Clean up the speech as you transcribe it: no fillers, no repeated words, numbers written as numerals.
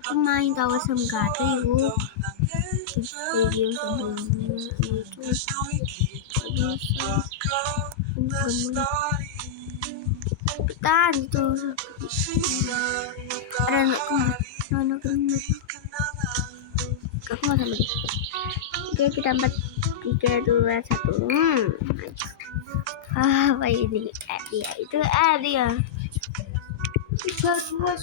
aku main kawasan gado yuk. Video sebelumnya itu petan itu ada anak kembar. Aku mau sama dia. Oke, kita 4, 3, 2, 1. Apa ini? Dia itu dia. 3, 2, 1.